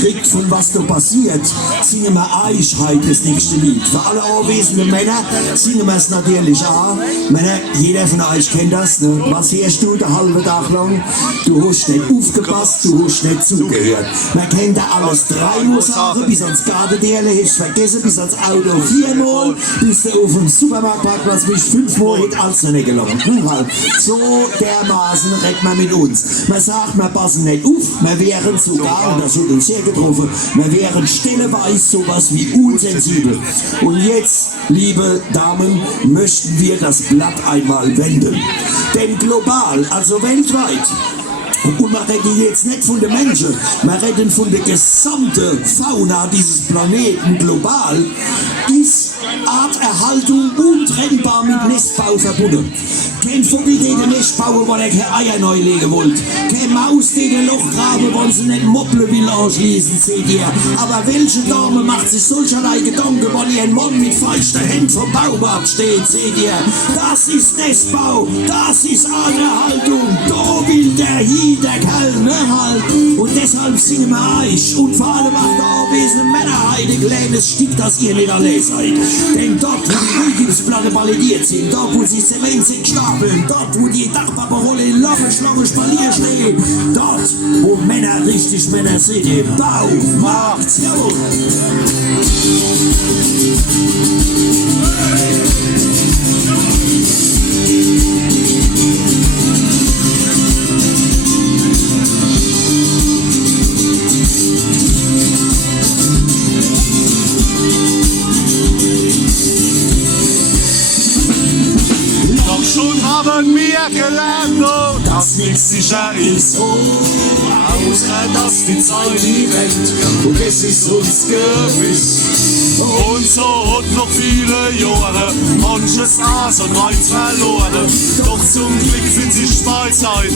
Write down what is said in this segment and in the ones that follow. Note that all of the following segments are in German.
mitkriegt, von was da passiert, singen wir Eichheit das nächste Lied. Für alle anwesenden Männer singen wir es natürlich auch. Männer, jeder von euch kennt das. Ne? Was hörst du den halben Tag lang? Du hast nicht aufgepasst, du hast nicht zugehört. Man kennt da alles dreimal sagen, bis ans Gartenteile hast du vergessen, bis ans Auto viermal, bis du auf dem Supermarktparkplatz bist, fünfmal, hätte alles noch nicht gelangt. So dermaßen redet man mit uns. Man sagt, wir passen nicht auf, wir wären sogar, und das hat uns sehr getroffen, wir wären stellenweise sowas wie unsensibel. Und jetzt, liebe Damen, möchten wir das Blatt einmal wenden. Denn global, also weltweit, und wir reden jetzt nicht von den Menschen, wir reden von der gesamten Fauna dieses Planeten global, ist Arterhaltung untrennbar mit Nestbau verbunden. Kein Vogel, der den Nest bauen, weil er keine Eier neu legen wollt. Kein Maus, der den Loch graben, weil sie nicht Moppeln will anschließen, seht ihr. Aber welche Dame macht sich solcherlei Gedanken, weil ihr ein Mann mit feuchter Händen vom Baum absteht, seht ihr. Das ist Nestbau, das ist Arterhaltung. Da will der der Kerl halten. Und deshalb singen wir euch und vor allem auch der anwesenden Männer heute kleines Stück, dass ihr nicht alle seid. Denn dort, wo die Gipsplatte ballidiert sind, dort, wo sie Zement sind stapeln, dort, wo die Dachpaparrolle in lange Schlange Spalier stehen, dort, wo Männer richtig Männer sind, im Baumarkt. Jawohl. Schon haben wir gelernt, dass nichts sicher ist, außer dass die Zeit die rennt und es ist uns gewiss. Und so hat noch viele Jahre manches Aas und Reiz verloren. Doch zum Glück sind sie Speizeit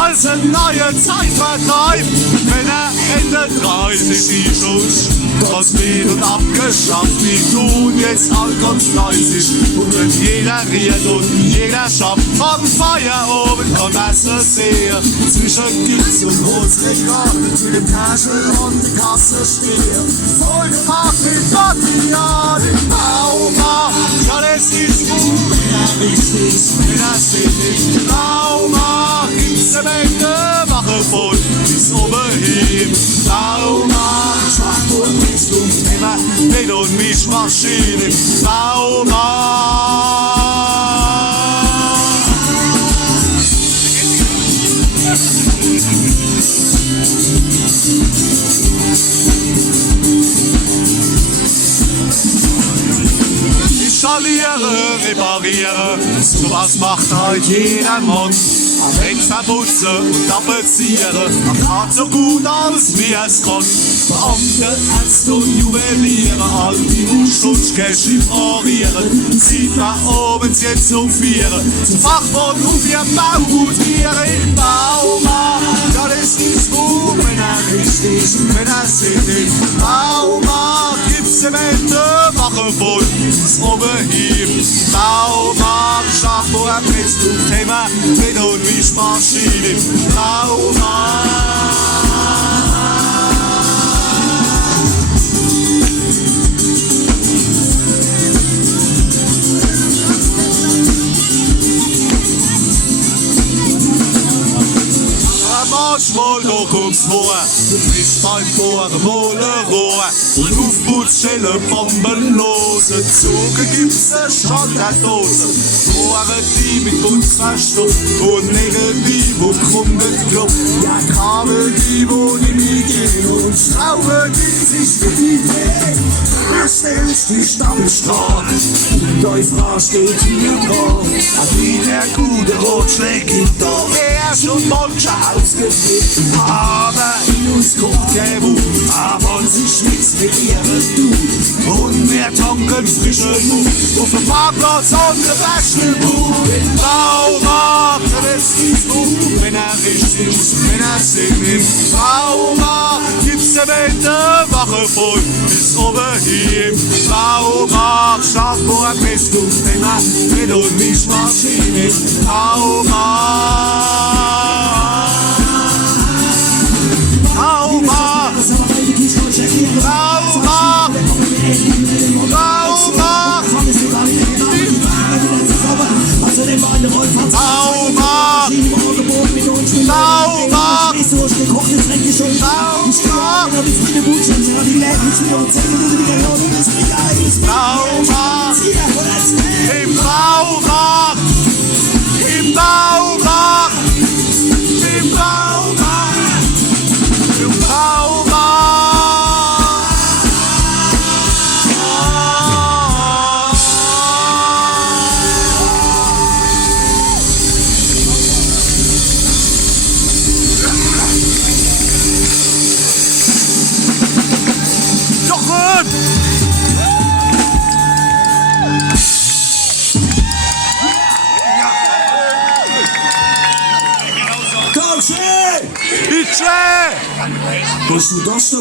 als ein neuer Zeitvertreib. Männer Ende 30 ist uns das Bild und abgeschafft. Wir tun jetzt all ganz fleißig und wenn jeder redet und jeder schafft, am Feierabend kann es sehen. Zwischen Gips und Holzregal mit dem Taschel und die Kasse stehen. Voll gemacht mit Material im Baumarkt. Ja, das ist gut, ja, richtig, das ist nicht. Baumarkt gibt's Zemente, Wache voll bis oben hin. Baumarkt, Schwachpunkt, Richtung, Thema, Wind- und Mischmaschine. Baumarkt. Installiere, repariere, sowas macht halt jeder Mann. Wände verputzen und tapezieren, macht grad so gut alles wie es kann. Beamte, Ärzte und Juweliere, all die Schutschcash imparieren. Sieht man oben jetzt um 4, zum Fachmann auf ihrem Baugut im Baumarkt. Ja, das ist gut, wenn er richtig, wenn er sind im Baumarkt. Gibt's Zemente, Wache voll, bis oben hin. Baumarkt, Schachbo, erpresst und Thema, Wind- und Mischmaschine im Baumarkt. Manchmal noch ums Moor, ist beim Bohrenrohr und Aufputzstelle bombenlose Zuge gibt's eine Schalterdose. Rohre, die mit uns verstopft und Nägel, die wo krumm geklopft. Ja, Kabel, die wo nicht mitgehen und Schrauben, die sich für die drehen. Da stellst die Stammstrahl, die Teufel steht hier dran. Wie der gute Rotschläg gibt doch erst und manche ausgeflippt. Aber in uns kommt der Wut, aber sie schwitzt mit ihrem Dutt. Und wir tanken frische Luft auf dem Parkplatz an der Wäschelbuch. Im Baumarkt, das ist gut, wenn er richtig ist, wenn er singt. Im Baumarkt gibt's Zemente, Wache voll bis oben hier. Im Baumarkt, Schachbohr, bist du, wenn er Wind- und Mischmaschine. Im Baumarkt. Baumarkt. Baumarkt. Ich weiß, gekochtes Tränke schon. Ich stehe auch wieder mit Friede Wutschen. Ja, die Läden mit Friede und 10 Minuten wieder raus. Das ist egal. Baumarkt. Im Baumarkt. Im Baumarkt. Im Baumarkt. Im Baumarkt. Jochen! Deutsche! Bitte! Hast du das da?